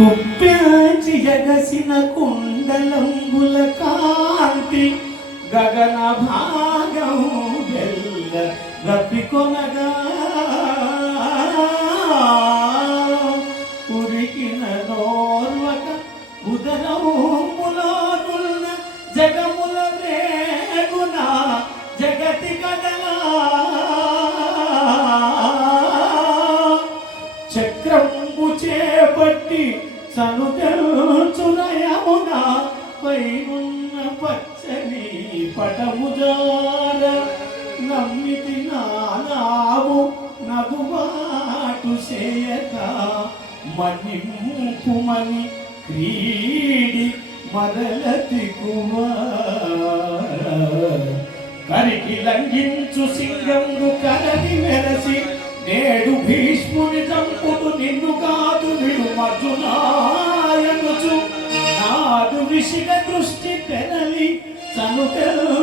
కుప్పాచి ఎగసిన కుండలంబుల కాంతి గగన భాగం వెల్ల రప్పికొనగా ఉరికిన నోర్వక ఉదరములోనున్న జగముల రేగున జగతి కదలా చక్రంబు చేపట్టి సనుచురయమున పైనున్న పచ్చని పటముజార నమ్మితి నానావు నగుబాటు చేయక మన్నింపుమని క్రీడి మరలతి కుమార కరికి లంఘించు సింగంగు కరని మెరసి నేడు భీష్ముని చంపుతు నిన్ను కాదు విడుమర్జునాయనుచు నాదు విషిక దృష్టి తెరలి చనుకలు